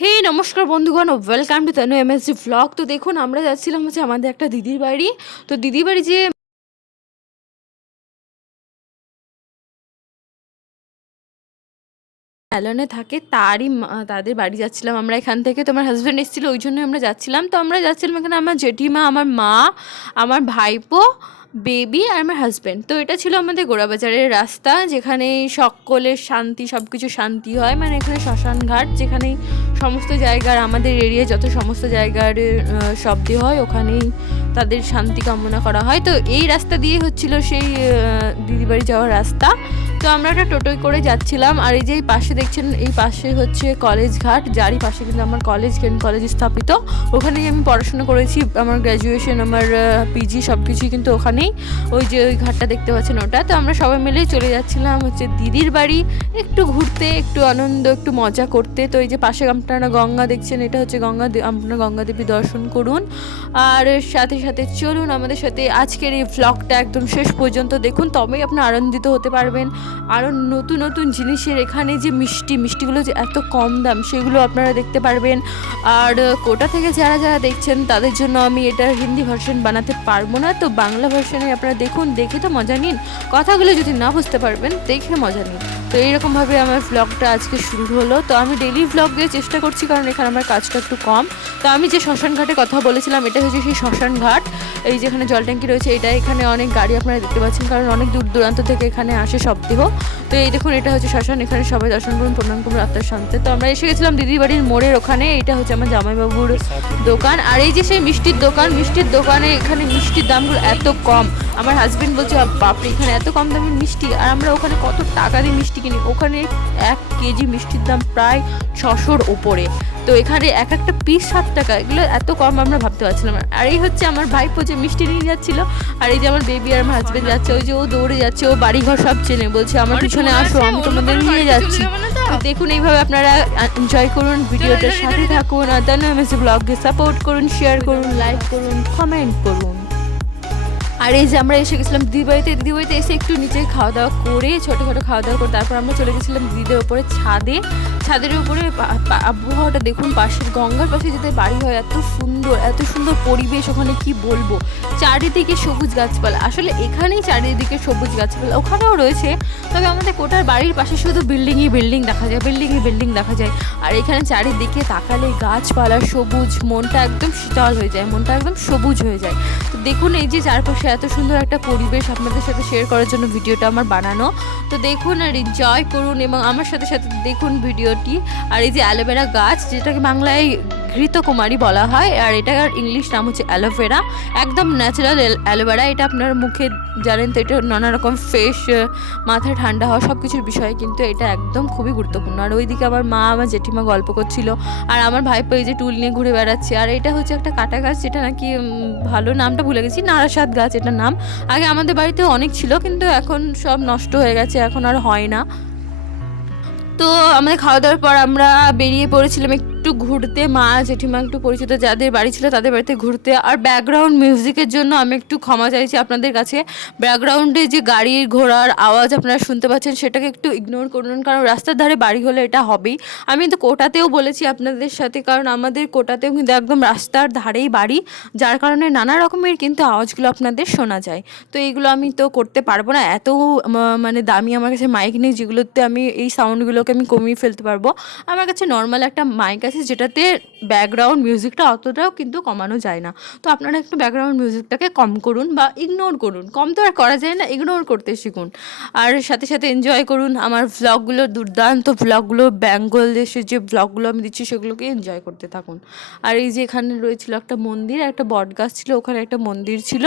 হে নমস্কার বন্ধুগণ, welcome to Tanu MSG vlog. তো দেখুন, আমরা যাচ্ছিলাম হচ্ছে আমাদের একটা দিদির বাড়ি। তো দিদির বাড়ি যে অ্যালনে থাকে তাদের বাড়ি যাচ্ছিলাম আমরা এখান থেকে। তো আমার হাজব্যান্ড এসেছিলো, ওই জন্যই আমরা যাচ্ছিলাম। তো আমরা যাচ্ছিলাম এখানে আমার জেঠিমা, আমার মা, আমার ভাইপো, বেবি আর আমার হাজব্যান্ড। তো এটা ছিল আমাদের গোড়াবাজারের রাস্তা, যেখানে সকলের শান্তি, সব কিছু শান্তি হয়। মানে এখানে শ্মশান ঘাট, যেখানেই সমস্ত জায়গার, আমাদের এরিয়ায় যত সমস্ত জায়গার শব্দ হয়, ওখানেই তাদের শান্তি কামনা করা হয়। তো এই রাস্তা দিয়ে হচ্ছিল সেই দিদিবাড়ি যাওয়ার রাস্তা। তো আমরা একটা টোটোয় করে যাচ্ছিলাম। আর এই যে এই পাশে দেখছেন, এই পাশে হচ্ছে কলেজ ঘাট, যারই পাশে কিন্তু আমার কলেজ স্থাপিত। ওখানেই আমি পড়াশোনা করেছি, আমার গ্র্যাজুয়েশন, আমার পিজি সব কিছুই কিন্তু ওখানেই। ওই যে ওই ঘাটটা দেখতে পাচ্ছেন ওটা। তো আমরা সবাই মিলে চলে যাচ্ছিলাম হচ্ছে দিদির বাড়ি, একটু ঘুরতে, একটু আনন্দ, একটু মজা করতে। তো এই যে পাশে আপনারা গঙ্গা দেখছেন, এটা হচ্ছে আপনারা গঙ্গা দেবী দর্শন করুন। আর সাথে সাথে চলুন আমাদের সাথে আজকের এই ভ্লগটা একদম শেষ পর্যন্ত দেখুন, তবেই আপনারা আনন্দিত হতে পারবেন। আরও নতুন নতুন জিনিসের, এখানে যে মিষ্টিগুলো যে এত কম দাম, সেগুলো আপনারা দেখতে পারবেন। আর কোটা থেকে যারা যারা দেখছেন তাদের জন্য আমি এটার হিন্দি ভার্সন বানাতে পারবো না, তো বাংলা ভার্সনে আপনারা দেখুন, দেখে তো মজা নিন। কথাগুলো যদি না বুঝতে পারবেন, দেখে মজা নিন। তো এইরকমভাবে আমার ভ্লগটা আজকে শুরু হলো। তো আমি ডেইলি ভ্লগ দিয়ে চেষ্টা করছি, কারণ এখানে আমার কাজটা একটু কম। তো আমি যে শ্মশান ঘাটে কথা বলেছিলাম, এটা হচ্ছে সেই শ্মশান ঘাট। এই যেখানে জল ট্যাঙ্কি রয়েছে, এটা এখানে অনেক গাড়ি আপনারা দেখতে পাচ্ছেন, কারণ অনেক দূর দূরান্ত থেকে এখানে আসে সবদেহ। তো এই দেখুন, এটা হচ্ছে শ্মশান, এখানে সবাই দর্শন করুন, প্রণাম করুন আত্মার শান্তি। তো আমরা এসে গেছিলাম দিদির বাড়ির মোড়ের ওখানে। এটা হচ্ছে আমার জামাইবাবুর দোকান। আর এই যে সেই মিষ্টির দোকানে এখানে মিষ্টির দামগুলো এত কম। আমার হাজবেন্ড বলছে, বাপরে এখানে এত কম দামের মিষ্টি, আর আমরা ওখানে কত টাকা দিয়ে মিষ্টি কিনি। ওখানে 1 কেজি মিষ্টির দাম প্রায় 600-র ওপরে। তো এখানে এক একটা পিস 7 টাকা, এগুলো এত কম আমরা ভাবতে পারছিলাম। আর এই হচ্ছে আমার ভাইপো যে মিষ্টি নিয়ে যাচ্ছিল। আর এই যে আমার বেবি আর আমার হাজবেন্ড যাচ্ছে, ওই যে ও দৌড়ে যাচ্ছে, ও বাড়িঘর সব চেনে, বলছে আমার পিছনে আসো, আমি তোমাদের নিয়ে যাচ্ছি। তো দেখুন, এইভাবে আপনারা এনজয় করুন, ভিডিওটার সাথে থাকুন, আর তানু এমএসজি ব্লগকে সাপোর্ট করুন, শেয়ার করুন, লাইক করুন, কমেন্ট করুন। আর এই যে আমরা এসে গেছিলাম দিদিবাড়িতে এসে একটু নিচে খাওয়া দাওয়া করে, ছোটোখাটো খাওয়া দাওয়া করে তারপর আমরা চলে গেছিলাম দিদিদের ওপরে ছাদের উপরে। আবহাওয়াটা দেখুন, পাশের গঙ্গার পাশে যেতে বাড়ি হয়, এত সুন্দর পরিবেশ ওখানে, কি বলবো। চারিদিকে সবুজ গাছপালা, আসলে এখানেই চারিদিকে সবুজ গাছপালা, ওখানেও রয়েছে। তবে আমাদের কোটার বাড়ির পাশে শুধু বিল্ডিং দেখা যায়। আর এখানে চারিদিকে তাকালে গাছপালা, সবুজ, মনটা একদম শীতল হয়ে যায়, মনটা একদম সবুজ হয়ে যায়। তো দেখুন, এই যে চারপাশে এত সুন্দর একটা পরিবেশ আপনাদের সাথে শেয়ার করার জন্য ভিডিওটা আমার বানানো। তো দেখুন আর এনজয় করুন, এবং আমার সাথে সাথে দেখুন ভিডিওটি। আর এই যে অ্যালোভেরা গাছ, যেটাকে বাংলায় ঘৃতকুমারী বলা হয়, আর এটার ইংলিশ নাম হচ্ছে অ্যালোভেরা। একদম ন্যাচারাল অ্যালোভেরা। এটা আপনার মুখে জানেন তো, এটা নানা রকম ফ্রেশ, মাথা ঠান্ডা হওয়া সব কিছুর বিষয়, কিন্তু এটা একদম খুবই গুরুত্বপূর্ণ। আর ওইদিকে আমার মা, আমার জেঠিমা গল্প করছিল, আর আমার ভাইপো এই যে টুল নিয়ে ঘুরে বেড়াচ্ছে। আর এটা হচ্ছে একটা কাটা গাছ, যেটা নাকি ভালো নামটা ভুলে গেছি, নারাসাত গাছ এটার নাম। আগে আমাদের বাড়িতে অনেক ছিল, কিন্তু এখন সব নষ্ট হয়ে গেছে, এখন আর হয় না। তো আমাদের খাওয়া দাওয়ার পর আমরা বেরিয়ে পড়েছিলাম একটু ঘুরতে, মা জেঠিমা একটু পরিচিত যাদের বাড়ি ছিল তাদের বাড়িতে ঘুরতে। আর ব্যাকগ্রাউন্ড মিউজিকের জন্য আমি একটু ক্ষমা চাইছি আপনাদের কাছে। ব্যাকগ্রাউন্ডে যে গাড়ির ঘোড়ার আওয়াজ আপনারা শুনতে পাচ্ছেন, সেটাকে একটু ইগনোর করুন, কারণ রাস্তার ধারে বাড়ি হলে এটা হবেই। আমি তো কোটাতেও বলেছি আপনাদের সাথে, কারণ আমাদের কোটাতেও কিন্তু একদম রাস্তার ধারেই বাড়ি, যার কারণে নানা রকমের কিন্তু আওয়াজগুলো আপনাদের শোনা যায়। তো এইগুলো আমি তো করতে পারবো না, এত মানে দামি আমার কাছে মাইক নেই যেগুলোতে আমি এই সাউন্ডগুলোকে আমি কমিয়ে ফেলতে পারবো। আমার কাছে নর্মাল একটা মাইক আছে, যেটাতে ব্যাকগ্রাউন্ড মিউজিকটা অতটাও কিন্তু কমানো যায় না। তো আপনারা একটু ব্যাকগ্রাউন্ড মিউজিকটাকে কম করুন বা ইগনোর করুন, কম তো আর করা যায় না, ইগনোর করতে শিখুন। আর সাথে সাথে এনজয় করুন আমার ভ্লগগুলো, দুর্দান্ত ভ্লগগুলো, বেঙ্গল দেশের যে ভ্লগগুলো আমি দিচ্ছি সেগুলোকে এনজয় করতে থাকুন। আর এই যে এখানে রয়েছিল একটা মন্দির, একটা বট গাছ ছিল, ওখানে একটা মন্দির ছিল।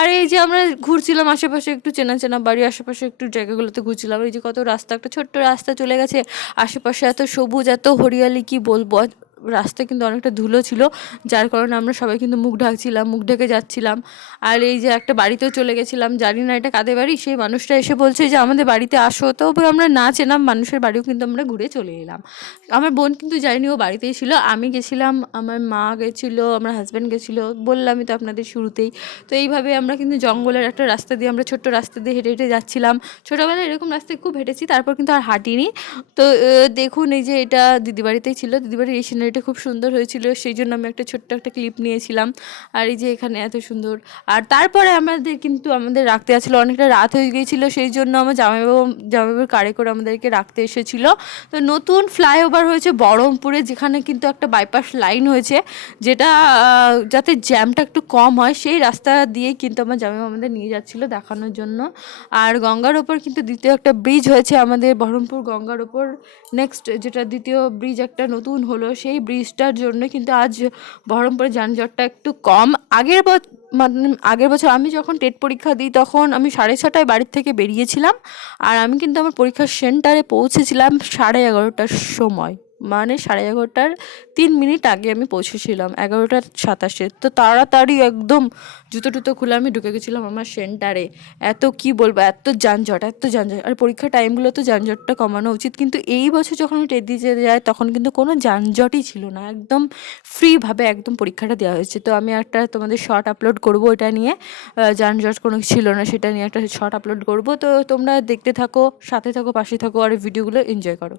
আর এই যে আমরা ঘুরছিলাম আশেপাশে, একটু চেনা চেনা বাড়ি আশেপাশে একটু জায়গাগুলোতে ঘুরছিলাম। এই যে কত রাস্তা, একটা ছোট্ট রাস্তা চলে গেছে, আশেপাশে এত সবুজ, এত হরিয়ালি, কি বলবো। রাস্তায় কিন্তু অনেকটা ধুলো ছিল, যার কারণে আমরা সবাই কিন্তু মুখ ঢাকছিলাম, মুখ ঢেকে যাচ্ছিলাম। আর এই যে একটা বাড়িতেও চলে গেছিলাম, জানি না এটা কাদের বাড়ি, সেই মানুষটা এসে বলছে যে আমাদের বাড়িতে আসো, তো আমরা না চেনাম মানুষের বাড়িও কিন্তু আমরা ঘুরে চলে এলাম। আমার বোন কিন্তু যায়নি, ও বাড়িতেই ছিল, আমি গেছিলাম, আমার মা গেছিলো, আমার হাজব্যান্ড গেছিলো, বললামই তো আপনাদের শুরুতেই। তো এইভাবে আমরা কিন্তু জঙ্গলের একটা রাস্তা দিয়ে, আমরা ছোট্ট রাস্তা দিয়ে হেঁটে হেঁটে যাচ্ছিলাম। ছোটোবেলায় এরকম রাস্তায় খুব হেঁটেছি, তারপর কিন্তু আর হাঁটিনি। তো দেখুন এই যে এটা দিদি বাড়িতেই ছিল, দিদি বাড়ির এই সিনারিটা খুব সুন্দর হয়েছিল, সেই জন্য আমি একটা ছোট্ট একটা ক্লিপ নিয়েছিলাম। আর এই যে এখানে এত সুন্দর। আর তারপরে আমাদের রাখতে আসছিলো, অনেকটা রাত হয়ে গিয়েছিলো, সেই জন্য আমার জামাইবাবুর কারে করে আমাদেরকে রাখতে এসেছিলো। তো নতুন ফ্লাইওভার হয়েছে বহরমপুরে, যেখানে কিন্তু একটা বাইপাস লাইন হয়েছে, যেটা যাতে জ্যামটা একটু কম হয়, সেই রাস্তা দিয়েই কিন্তু আমার জামাইবাবু আমাদের নিয়ে যাচ্ছিলো দেখানোর জন্য। আর গঙ্গার ওপর কিন্তু দ্বিতীয় একটা ব্রিজ হয়েছে আমাদের বহরমপুর গঙ্গার ওপর, নেক্সট যেটা দ্বিতীয় ব্রিজ একটা নতুন হলো, সেই ব্রিজটার জন্য কিন্তু আজ বহরমপুরের যানজটটা একটু কম। আগের বছর আমি যখন টেট পরীক্ষা দিই, তখন আমি 6:30টায় বাড়ির থেকে বেরিয়েছিলাম, আর আমি কিন্তু আমার পরীক্ষার সেন্টারে পৌঁছেছিলাম 11:30টার সময়, মানে 11:30টার 3 মিনিট আগে আমি পৌঁছেছিলাম, 11:27। তো তাড়াতাড়ি একদম জুতো টুতো খুলে আমি ঢুকে গেছিলাম আমার সেন্টারে। এত কি বলবো, এত যানজট, এত যানজট। আর পরীক্ষার টাইমগুলো তো যানজটটা কমানো উচিত, কিন্তু এই বছর যখন আমি টেট দিতে যাই, তখন কিন্তু কোনো যানজটই ছিল না, একদম ফ্রিভাবে একদম পরীক্ষাটা দেওয়া হয়েছে। তো আমি একটা তোমাদের শর্ট আপলোড করবো এটা নিয়ে, যানজট কোনো ছিল না সেটা নিয়ে একটা শর্ট আপলোড করবো। তো তোমরা দেখতে থাকো, সাথে থাকো, পাশে থাকো, আর ভিডিওগুলো এনজয় করো।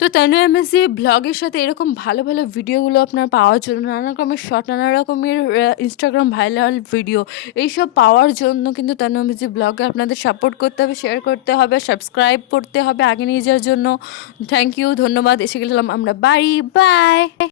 তো তানু এমএসজি ব্লগের সাথে এরকম ভালো ভালো ভিডিওগুলো আপনার পাওয়ার জন্য, নানা রকমের শর্ট, নানা রকমের ইনস্টাগ্রাম ভাইরাল ভিডিও, এইসব পাওয়ার জন্য কিন্তু তানু এমএসজি ব্লগে আপনাদের সাপোর্ট করতে হবে, শেয়ার করতে হবে, সাবস্ক্রাইব করতে হবে আগে নিয়ে যাওয়ার জন্য। থ্যাংক ইউ, ধন্যবাদ। এসে গেলাম আমরা বাড়ি, বাই।